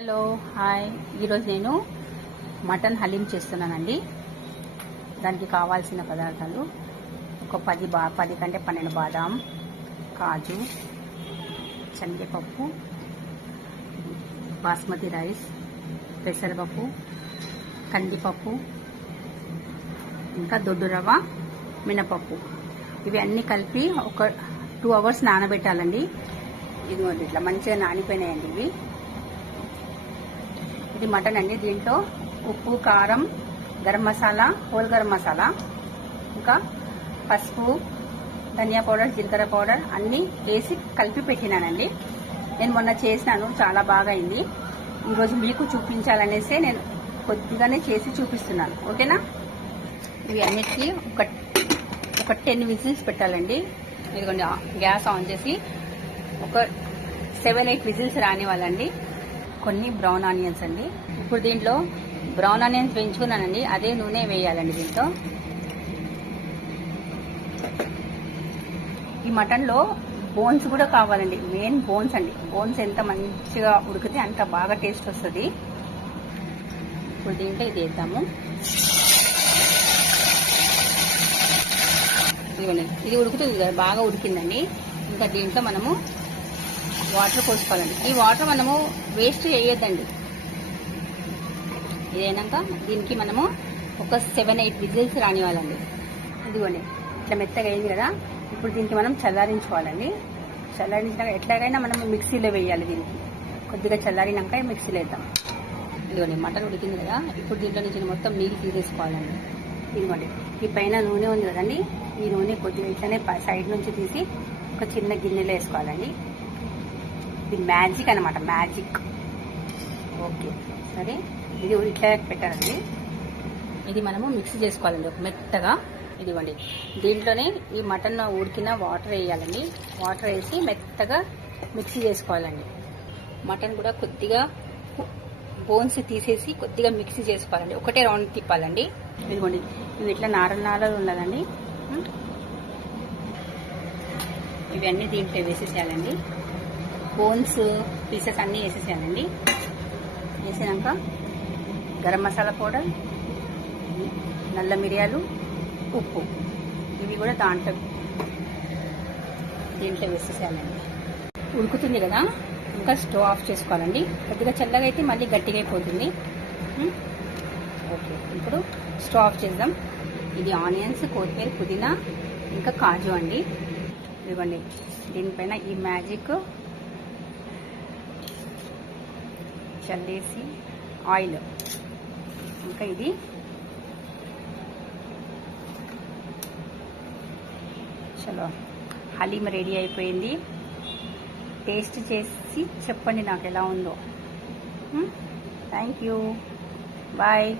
Hello hi, ఈరోజు నేను mutton haleem చేస్తున్నానండి. దానికి కావాల్సిన పదార్థాలు ఒక 10 కంటే 12 బాదాం, కాజు, శనగపప్పు, బాస్మతి రైస్, పెసరపప్పు, కందిపప్పు, ఇంకా దొడ్డు రవ్వ, మినపప్పు. ఇవి అన్నీ కలిపి ఒక 2 అవర్స్ నానబెట్టాలండి. ఇదిగోండి ఇట్లా మంచిగా నానిపోయినాయండి ఇవి. ఇది మటన్ అండి. దీంట్లో ఉప్పు, కారం, గరం మసాలా, హోల్ గరం మసాలా, ఇంకా పసుపు, ధనియా పౌడర్, జీలకర్ర పౌడర్ అన్నీ వేసి కలిపి పెట్టినానండి. నేను మొన్న చేసినాను, చాలా బాగా అయింది. ఈరోజు మీకు చూపించాలనేసి నేను కొద్దిగానే చేసి చూపిస్తున్నాను. ఓకేనా? ఇవి అన్నిటికీ ఒక 10 విజిల్స్ పెట్టాలండి. ఇదిగోండి గ్యాస్ ఆన్ చేసి ఒక 7-8 విజిల్స్ రానివ్వాలండి. కొన్ని బ్రౌన్ ఆనియన్స్ అండి. ఇప్పుడు దీంట్లో బ్రౌన్ ఆనియన్స్ వేయించుకున్నానండి, అదే నూనె వేయాలండి దీంట్లో. ఈ మటన్లో బోన్స్ కూడా కావాలండి, మెయిన్ బోన్స్ అండి. బోన్స్ ఎంత మంచిగా ఉడికితే అంత బాగా టేస్ట్ వస్తుంది. ఇప్పుడు దీంట్లో ఇది వేద్దాము. ఇది ఉడుకుతుంది కదా, బాగా ఉడికిందండి. ఇంకా దీంట్లో మనము వాటర్ పోసుకోవాలండి. ఈ వాటర్ మనము వేస్ట్ చేయొద్దండి. ఇదైనాక దీనికి మనము ఒక 7-8 విజిల్స్ రానివ్వాలండి. ఇదిగోండి ఇట్లా మెత్తగా అయింది కదా. ఇప్పుడు దీనికి మనం చల్లారించుకోవాలండి. చల్లారించినాక ఎట్లాగైనా మనం మిక్సీలో వేయాలి. దీనికి కొద్దిగా చల్లారినాక మిక్సీలో వేద్దాం. ఇదిగోండి మటన్ ఉడికింది కదా. ఇప్పుడు దీంట్లో నుంచి మొత్తం నీళ్ళు తీసేసుకోవాలండి. ఇదిగోండి ఈ పైన నూనె ఉంది కదండి, ఈ నూనె కొద్దిగా ఇట్లనే సైడ్ నుంచి తీసి ఒక చిన్న గిన్నెలో వేసుకోవాలండి. ఇది మ్యాజిక్ అనమాట, మ్యాజిక్. ఓకే సరే, ఇది ఇట్లా పెట్టాలండి. ఇది మనము మిక్స్ చేసుకోవాలండి ఒక మెత్తగా. ఇదిగోండి దీంట్లోనే ఈ మటన్ ఉడికిన వాటర్ వేయాలండి. వాటర్ వేసి మెత్తగా మిక్సీ చేసుకోవాలండి. మటన్ కూడా కొద్దిగా బోన్స్ తీసేసి కొద్దిగా మిక్సీ చేసుకోవాలండి. ఒకటే రౌండ్ తిప్పాలండి. ఇదిగోండి ఇవి ఇట్లా నారలు ఉన్నదండి. ఇవన్నీ దీంట్లో వేసేసేయాలండి. బోన్స్ పీసెస్ అన్నీ వేసేసేయాలండి. వేసాక గరం మసాలా పౌడర్, నల్ల మిరియాలు, ఉప్పు ఇవి కూడా దీంట్లో వేసేసేయాలండి. ఉడుకుతుంది కదా, ఇంకా స్టవ్ ఆఫ్ చేసుకోవాలండి. కొద్దిగా చల్లగా అయితే మళ్ళీ గట్టిగా అయిపోతుంది. ఓకే, ఇప్పుడు స్టవ్ ఆఫ్ చేద్దాం. ఇది ఆనియన్స్, కొత్తిమీర, పుదీనా, ఇంకా కాజు అండి. ఇవ్వండి దీనిపైన ఈ మ్యాజిక్ చల్లేసి ఆయిల్, ఇంకా ఇది చలో హలీం రెడీ అయిపోయింది. టేస్ట్ చేసి చెప్పండి నాకు ఎలా ఉందో. Thank you, bye.